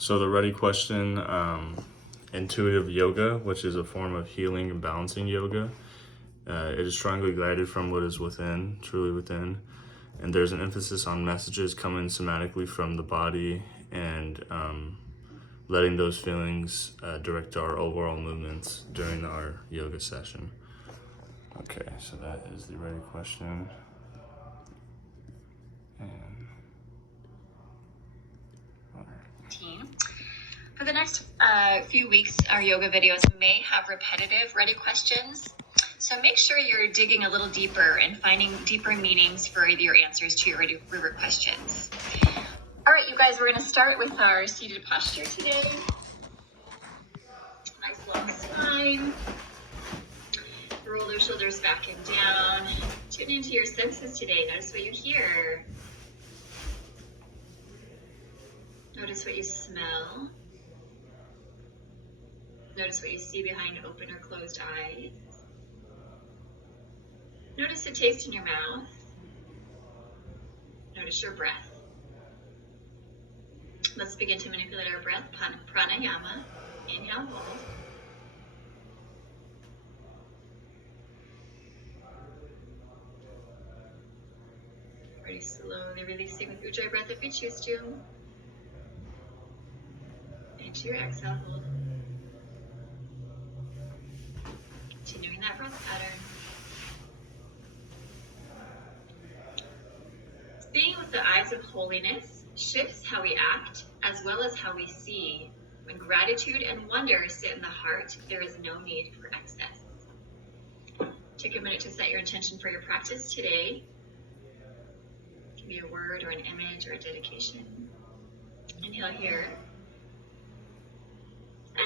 So the ready question, intuitive yoga, which is a form of healing and balancing yoga. It is strongly guided from what is within, truly within. And there's an emphasis on messages coming somatically from the body and letting those feelings direct our overall movements during our yoga session. Okay, so that is the ready question. And, all right. For the next few weeks, our yoga videos may have repetitive ready questions. So make sure you're digging a little deeper and finding deeper meanings for your answers to your ready questions. All right, you guys, we're going to start with our seated posture today. Nice long spine. Roll those shoulders back and down. Tune into your senses today. Notice what you hear. Notice what you smell. Notice what you see behind open or closed eyes. Notice the taste in your mouth. Notice your breath. Let's begin to manipulate our breath. Pranayama. Inhale, hold. Pretty slowly releasing with Ujjayi breath if you choose to. Into your exhale, hold. Continuing that breath pattern. Seeing with the eyes of holiness shifts how we act as well as how we see. When gratitude and wonder sit in the heart, there is no need for excess. Take a minute to set your intention for your practice today. It can be a word or an image or a dedication. Inhale here.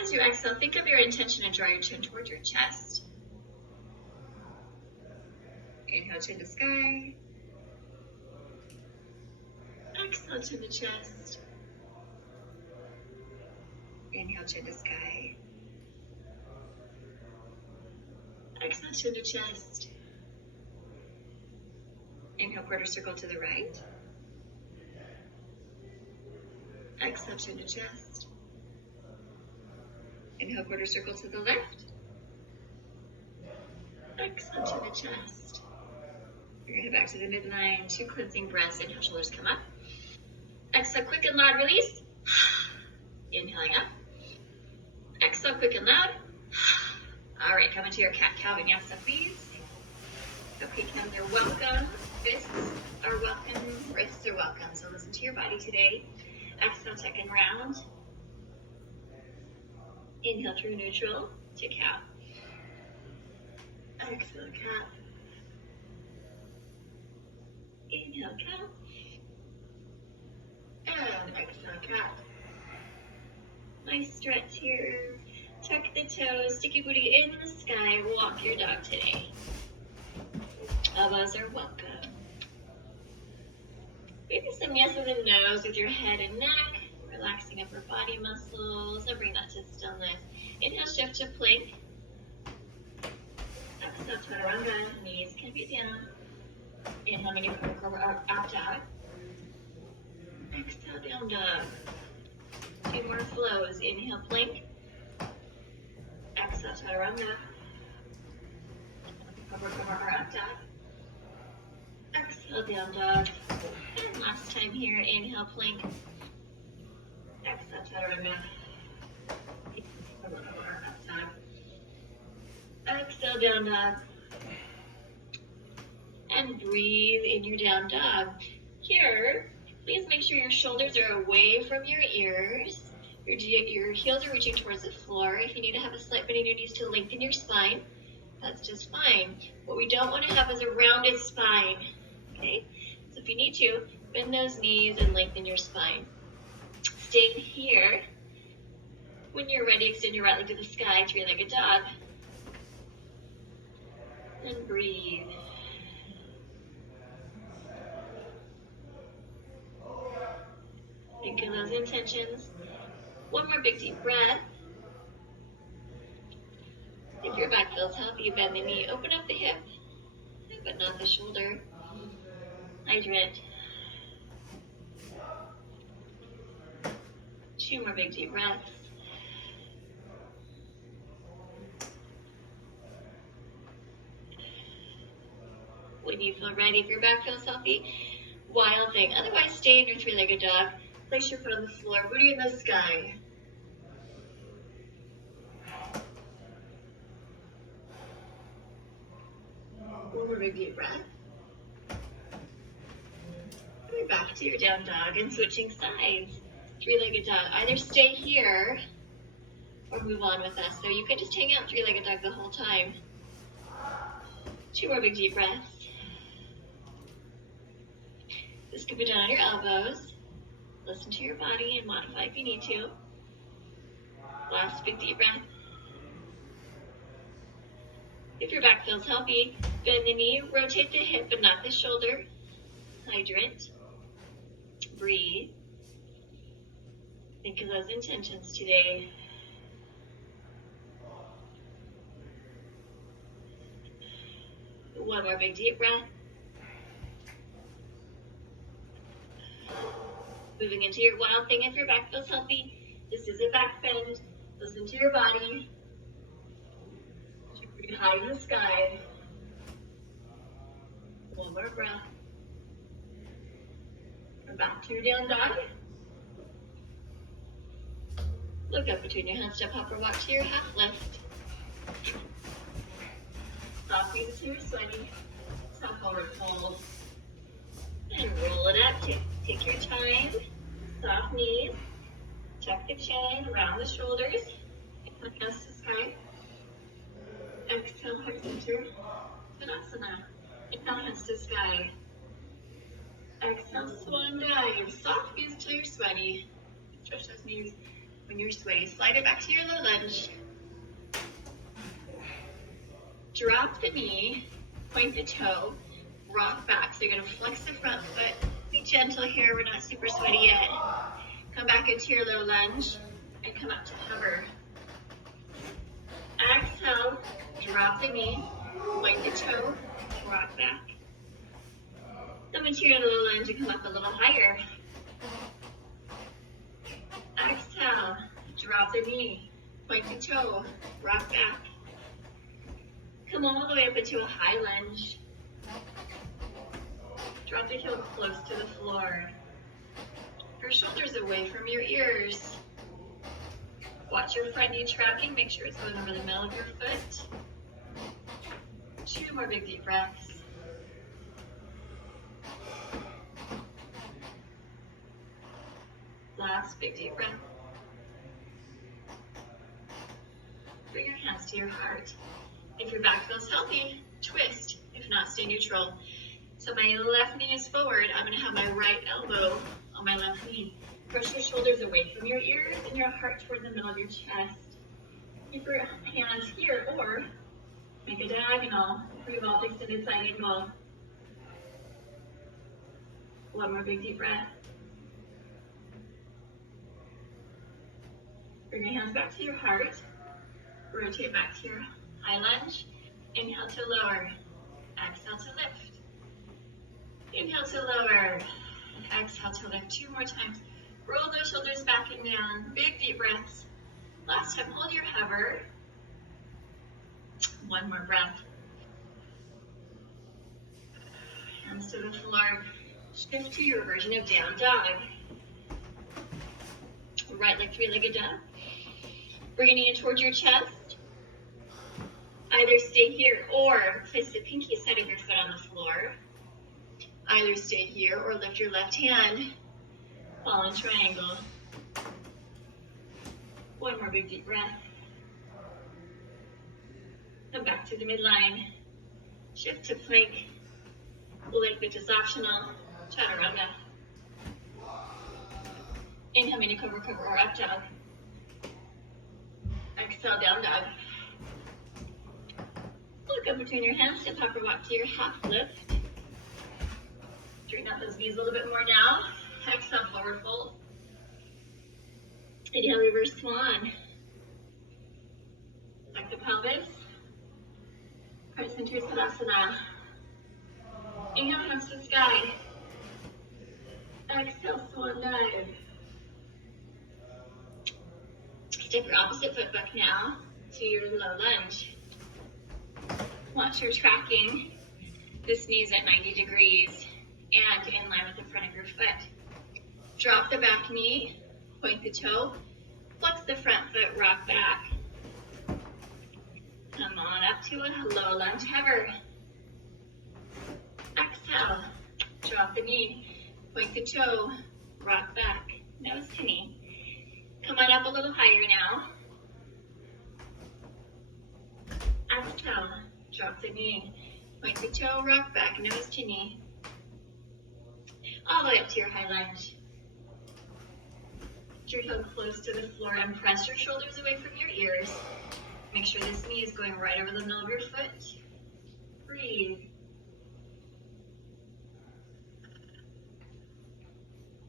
As you exhale, think of your intention and draw your chin towards your chest. Inhale, chin to sky. Exhale, chin to chest. Inhale, chin to sky. Exhale, chin to chest. Inhale, quarter circle to the right. Exhale, chin to chest. Inhale, quarter circle to the left. Exhale, chin to chest. You're going to head back to the midline. 2 cleansing breaths. Inhale, shoulders come up. Exhale, quick and loud release. Inhaling up. Exhale, quick and loud. All right, come into your cat-cow vinyasa, please. Okay, hands are welcome. Fists are welcome. Wrists are welcome. So listen to your body today. Exhale, second round. Inhale through neutral to cow. Exhale, cat. Inhale, cow. And exhale, cat. Nice stretch here. Tuck the toes, stick your booty in the sky. Walk your dog today. Elbows are welcome. Maybe some yes with the nose with your head and neck. Relaxing upper body muscles. And bring that to stillness. Inhale, shift to plank. Exhale, chaturanga. Knees can be down. Inhale, mini cobra up dog. Exhale, down dog. 2 more flows. Inhale, plank. Exhale, chaturanga. Cobra up dog. Exhale, down dog. And last time here, inhale, plank. Exhale, chaturanga. Cobra up dog. Exhale, down dog. And breathe in your down dog. Here, please make sure your shoulders are away from your ears. Your heels are reaching towards the floor. If you need to have a slight bend in your knees to lengthen your spine, that's just fine. What we don't want to have is a rounded spine. Okay? So if you need to, bend those knees and lengthen your spine. Stay here. When you're ready, extend your right leg to the sky, 3-legged dog. And breathe. Think of those intentions. One more big deep breath. If your back feels healthy, bend the knee, open up the hip, but not the shoulder. Hydrant. 2 more big deep breaths. When you feel ready, if your back feels healthy, wild thing. Otherwise, stay in your three-legged dog. Place your foot on the floor, booty in the sky. One more big deep breath. We're back to your down dog and switching sides. Three-legged dog. Either stay here or move on with us. So you could just hang out three-legged dog the whole time. 2 more big deep breaths. Scoop it down on your elbows. Listen to your body and modify if you need to. Last big deep breath. If your back feels healthy, bend the knee, rotate the hip but not the shoulder. Hydrant. Breathe. Think of those intentions today. One more big deep breath. Moving into your wild thing. If your back feels healthy, this is a back bend. Listen to your body. Breathe high in the sky. One more breath. Come back to your down dog. Look up between your hands, step, hop, or walk to your half lift. Soft breathe to your sweaty. Soft forward fold. And roll it up. Take your time. Soft knees. Tuck the chin, round the shoulders. Inhale, hands to sky. Exhale, heart center. Tadasana. Inhale, hands to sky. Exhale, swan dive. Soft knees till you're sweaty. Stretch those knees when you're sweaty. Slide it back to your low lunge. Drop the knee, point the toe, rock back. So you're gonna flex the front foot. Be gentle here, we're not super sweaty yet. Come back into your low lunge and come up to hover. Exhale, drop the knee, point the toe, rock back. Come into your low lunge and come up a little higher. Exhale, drop the knee, point the toe, rock back. Come all the way up into a high lunge. Drop the heel close to the floor. Your shoulders away from your ears. Watch your front knee tracking. Make sure it's going over the middle of your foot. 2 more big deep breaths. Last big deep breath. Bring your hands to your heart. If your back feels healthy, twist. If not, stay neutral. So my left knee is forward. I'm going to have my right elbow on my left knee. Push your shoulders away from your ears and your heart toward the middle of your chest. Keep your hands here or make a diagonal. Revolve extended side angle. 1 more big deep breath. Bring your hands back to your heart. Rotate back to your high lunge. Inhale to lower. Exhale to lift. Inhale to lower. Exhale to lift. 2 more times. Roll those shoulders back and down. Big deep breaths. Last time, hold your hover. 1 more breath. Hands to the floor. Shift to your version of down dog. Right leg three-legged dog. Bring your knee in towards your chest. Either stay here or place the pinky side of your foot on the floor. Either stay here or lift your left hand. Fall in triangle. 1 more big deep breath. Come back to the midline. Shift to plank. Link, which is optional. Chaturanga. Inhale, mini cobra, cobra, or up dog. Exhale, down dog. Look up between your hands, step up or walk to your half lift. Straighten out those knees a little bit more now. Exhale, forward fold. Inhale, reverse swan. Back the pelvis. Heart center, Tadasana. Inhale, hands to sky. Exhale, swan dive. Step your opposite foot back now to your low lunge. Watch your tracking. This knee's at 90 degrees and in line with the front of your foot. Drop the back knee, point the toe, flex the front foot, rock back. Come on up to a low lunge hover. Exhale, drop the knee, point the toe, rock back, nose to knee. Come on up a little higher now. Exhale, drop the knee, point the toe, rock back, nose to knee. All the way up to your high lunge. Get your heel close to the floor and press your shoulders away from your ears. Make sure this knee is going right over the middle of your foot. Breathe.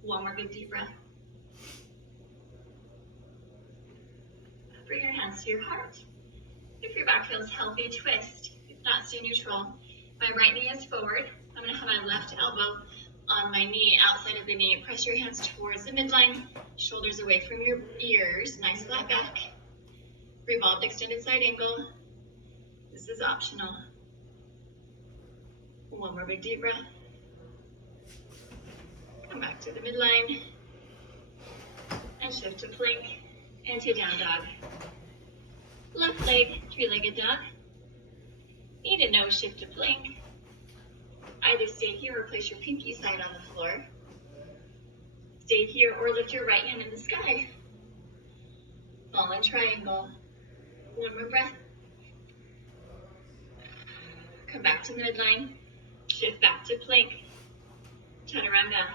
One more big deep breath. Bring your hands to your heart. If your back feels healthy, twist. If not, stay neutral. My right knee is forward. I'm going to have my left elbow on my knee, outside of the knee. Press your hands towards the midline, shoulders away from your ears. Nice flat back. Revolved extended side angle. This is optional. One more big deep breath. Come back to the midline. And shift to plank and to down dog. Left leg, three-legged dog. Knee to nose, shift to plank. Either stay here or place your pinky side on the floor. Stay here or lift your right hand in the sky. Fallen triangle. One more breath. Come back to midline. Shift back to plank. Chaturanga.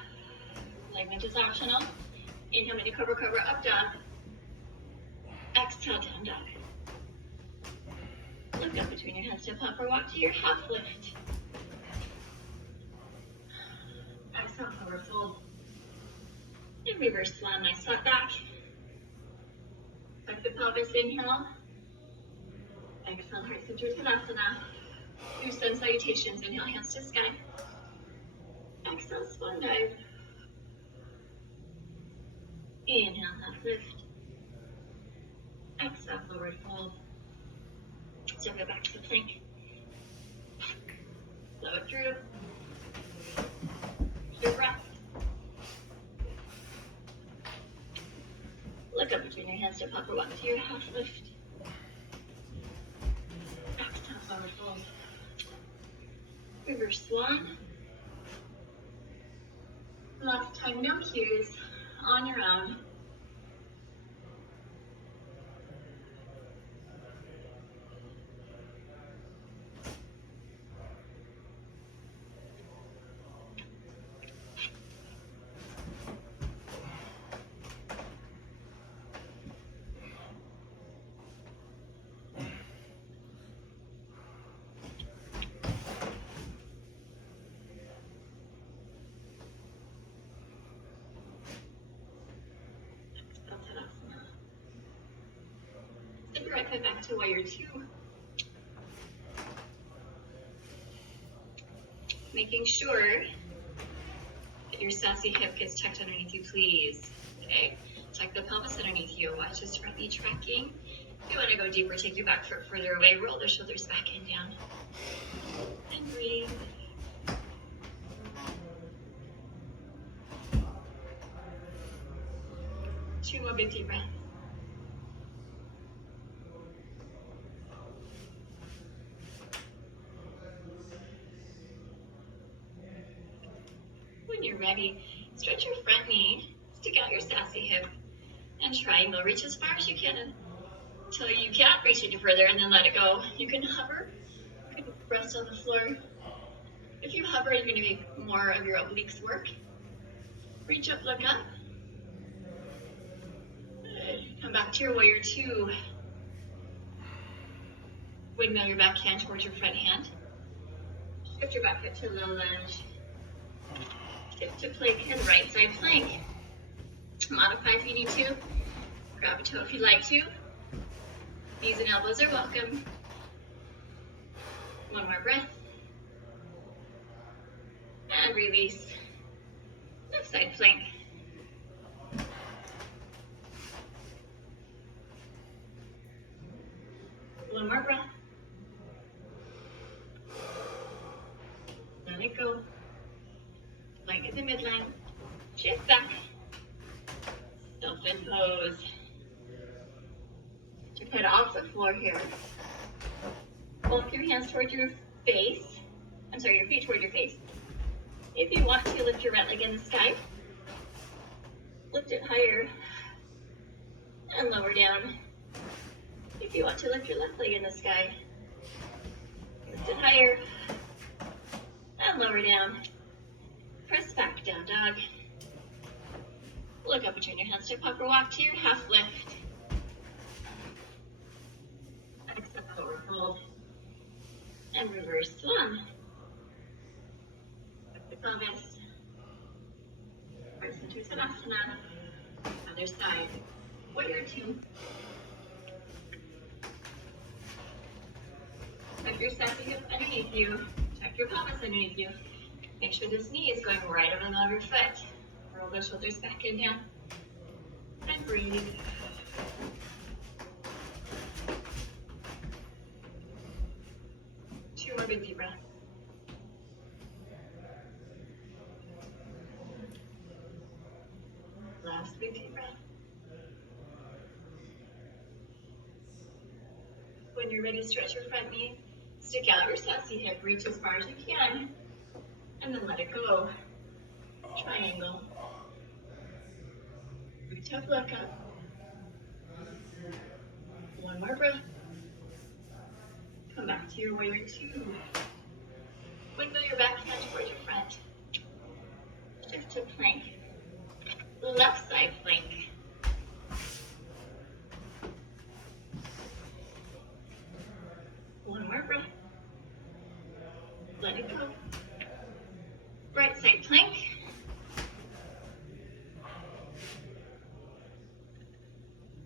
Alignment is optional. Inhale, into cobra, cobra, up dog. Exhale, down dog. Look up between your hands, step up or walk to your half lift. Exhale, forward fold. And reverse swan, nice flat back. Tuck the pelvis, inhale. Exhale, heart center tadasana. Do sun salutations, inhale, hands to sky. Exhale, swan dive. Inhale, half lift. Exhale, forward fold. Step it back to plank. Flow it through. Your breath. Look up between your hands, step up or walk to your half lift. Exhale, forward fold. Reverse swan. Last time, no cues, on your own. Step your right foot back to warrior two. Making sure that your sassy hip gets tucked underneath you, please. Okay, tuck the pelvis underneath you. Watch this front knee tracking. If you want to go deeper, take your back foot further away. Roll the shoulders back and down. And breathe. Two more big deep breaths. When you're ready, stretch your front knee, stick out your sassy hip, and triangle. Reach as far as you can until you can't reach any further, and then let it go. You can hover, you can rest on the floor. If you hover, you're going to make more of your obliques work. Reach up, look up. Come back to your warrior two. Windmill your back hand towards your front hand. Shift your back foot to low lunge. Shift to plank and right side plank. Modify if you need to. Grab a toe if you'd like to. Knees and elbows are welcome. One more breath. And release. Left side plank. go. Plank at the midline. Shift back. Dolphin pose. Your head off the floor here. Walk your hands toward your face. I'm sorry, your feet toward your face. If you want to, lift your right leg in the sky. Lift it higher and lower down. If you want to, lift your left leg in the sky. Lift it higher and lower down. Press back, down dog. Look up between your hands, step upper walk to your half lift. Exhale, forward fold. And reverse swan. The pelvis. Right center Tadasana. Other side. Warrior two. Tuck your sassy hip underneath you. Tuck your pelvis underneath you. Make sure this knee is going right over the middle of your foot. Roll those shoulders back and down. And breathe. Two more big deep breaths. Last big deep breath. When you're ready, stretch your front knee. Stick out your sassy hip. Reach as far as you can. And then let it go. Triangle. Reach up, look up. One more breath. Come back to your warrior two. Wiggle your back hand towards your front. Shift to plank. Left side plank. One more breath. Let it go. Right side plank.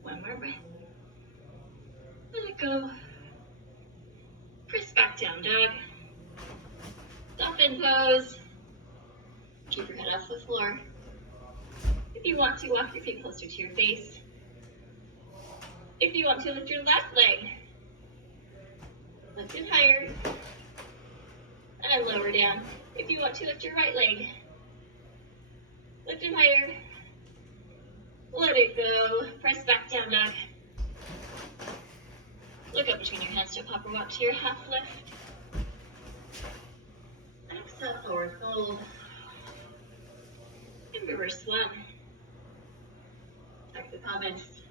One more breath. Let it go. Press back down dog. Dolphin pose. Keep your head off the floor. If you want to, walk your feet closer to your face. If you want to, lift your left leg. Lift it higher. And lower down. If you want to, lift your right leg. Lift it higher. Let it go. Press back down dog. Look up between your hands, step upper walk to your half lift. Exhale, forward fold. And reverse swan. Tuck the pelvis.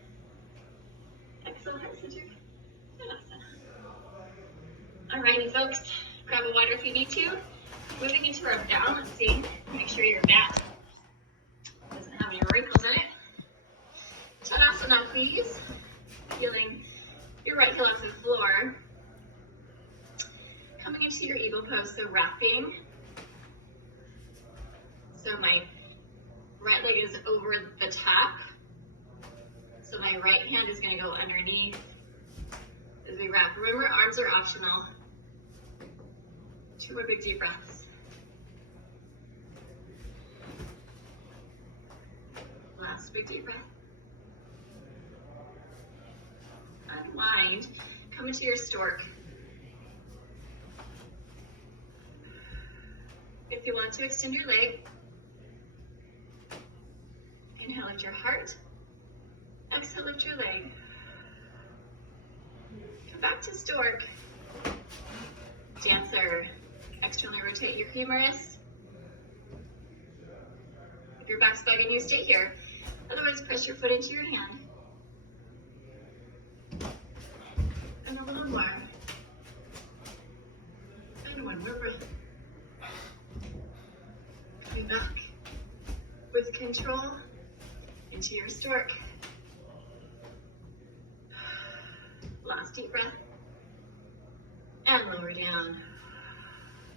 Exhale, heart center. Alrighty, folks. Grab a water if you need to. Moving into our balancing. Make sure your mat doesn't have any wrinkles in it. Tadasana, please. Feeling your right heel off the floor. Coming into your eagle pose, so wrapping. So my right leg is over the top. So my right hand is going to go underneath as we wrap. Remember, arms are optional. Two more big deep breaths. Last big deep breath. Unwind. Come into your stork. If you want to, extend your leg. Inhale, lift your heart. Exhale, lift your leg. Come back to stork. Dancer. Externally rotate your humerus. If your back's bugging you, stay here. Otherwise, press your foot into your hand. And a little more. And one more breath. Coming back with control into your stork. Last deep breath. And lower down.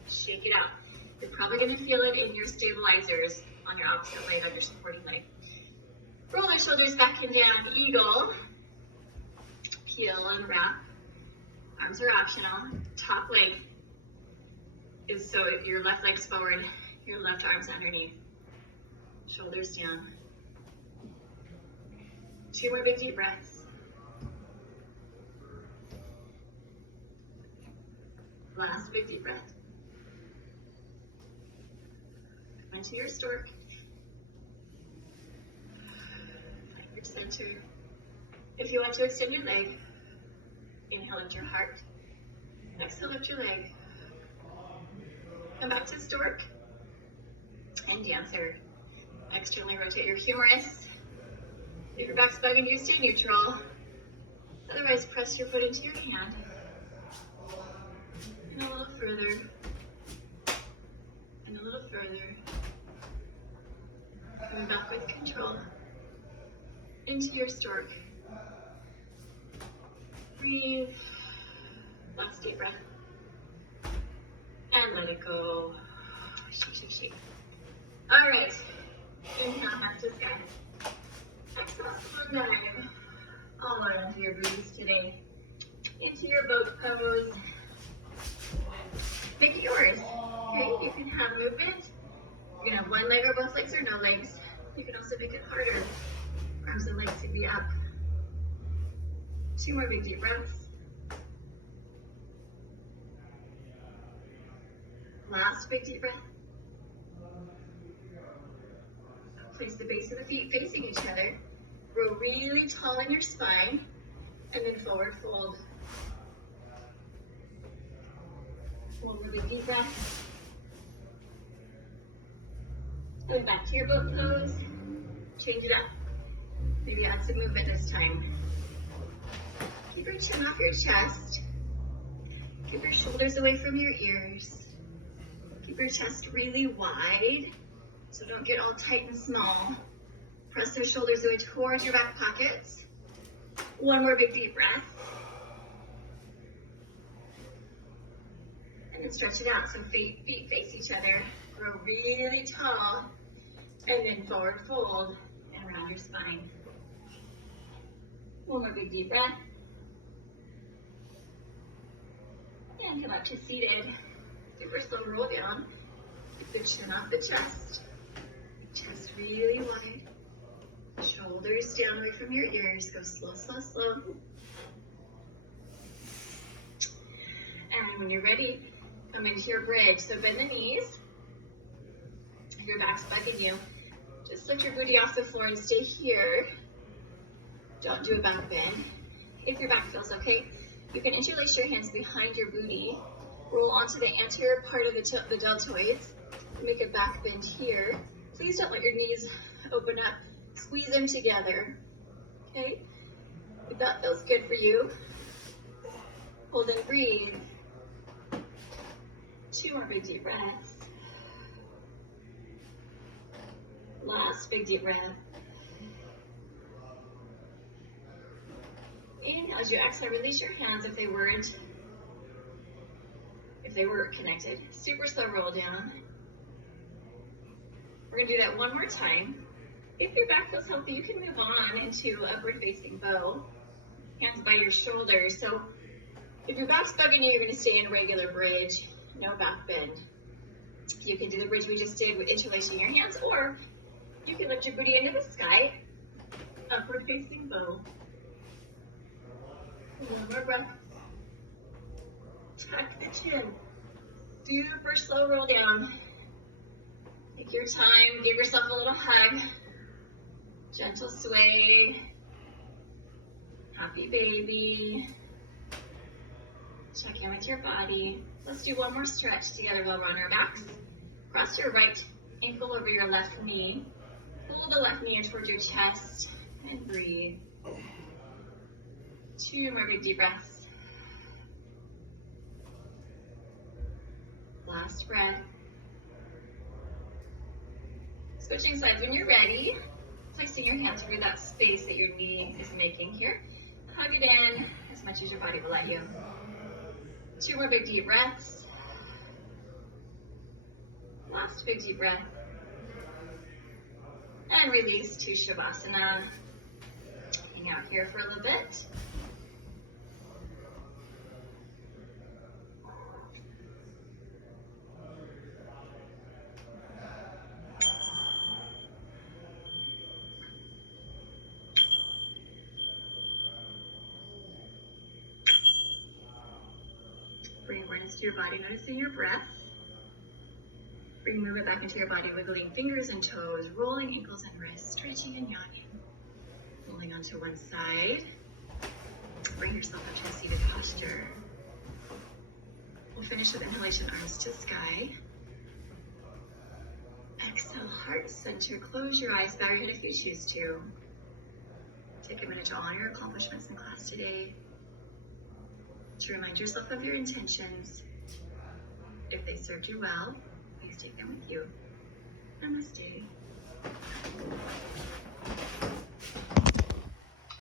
Shake it out. You're probably going to feel it in your stabilizers on your opposite leg, on your supporting leg. Roll the shoulders back and down. Eagle. Peel and wrap. Arms are optional. Top leg is so if your left leg's forward, your left arm's underneath. Shoulders down. Two more big deep breaths. Last big deep breath. into your stork. Find your center. If you want to extend your leg, inhale, lift your heart. Exhale, lift your leg. Come back to stork and dancer. Externally rotate your humerus. If your back's bugging you, stay neutral. Otherwise, press your foot into your hand. And a little further. And a little further. Coming back with control. Into your stork. Breathe. Last deep breath. And let it go. Shake, shake, shake. All right. Inhale, hands to sky. Exhale, slow dive. All out onto your booties today. Into your boat pose. Make it yours. Okay, you can have movement. You can have one leg or both legs or no legs. You can also make it harder. Arms and legs to be up. 2 more big deep breaths. Last big deep breath. Place the base of the feet facing each other. Grow really tall in your spine. And then forward fold. 1 more big deep breath. And then back to your boat pose. Change it up. Maybe add some movement this time. Keep your chin off your chest. Keep your shoulders away from your ears. Keep your chest really wide, so don't get all tight and small. Press those shoulders away towards your back pockets. 1 more big deep breath. And then stretch it out so feet face each other. Grow really tall. And then forward fold and round your spine. 1 more big deep breath. And come up to seated. Super slow roll down. Keep the chin off the chest. Chest really wide. Shoulders down away from your ears. Go slow, slow, slow. And when you're ready, come into your bridge. So bend the knees. If your back's bugging you, just lift your booty off the floor and stay here. Don't do a back bend. If your back feels okay, you can interlace your hands behind your booty. Roll onto the anterior part of the deltoids. Make a back bend here. Please don't let your knees open up. Squeeze them together. Okay? If that feels good for you, hold and breathe. 2 more big deep breaths. Last big deep breath. Inhale as you exhale, release your hands if they were connected. Super slow roll down. We're gonna do that 1 more time. If your back feels healthy, you can move on into upward facing bow. Hands by your shoulders. So if your back's bugging you, you're gonna stay in a regular bridge, no back bend. You can do the bridge we just did with interlacing your hands, or you can lift your booty into the sky, upward facing bow. 1 more breath. Tuck the chin. Super slow roll down. Take your time, give yourself a little hug. Gentle sway. Happy baby. Check in with your body. Let's do 1 more stretch together while we're on our backs. Cross your right ankle over your left knee. Pull the left knee in towards your chest and breathe. 2 more big deep breaths. Last breath. Switching sides when you're ready. Placing your hands through that space that your knee is making here. Hug it in as much as your body will let you. 2 more big deep breaths. Last big deep breath. And release to Shavasana. Hang out here for a little bit. Bring awareness to your body, noticing your breath. Bring movement back into your body, wiggling fingers and toes, rolling ankles and wrists, stretching and yawning. Rolling onto one side. Bring yourself up to a seated posture. We'll finish with inhalation, arms to sky. Exhale, heart center. Close your eyes, bow your head if you choose to. Take a minute to honor your accomplishments in class today. To remind yourself of your intentions. If they served you well, please take them with you. Namaste.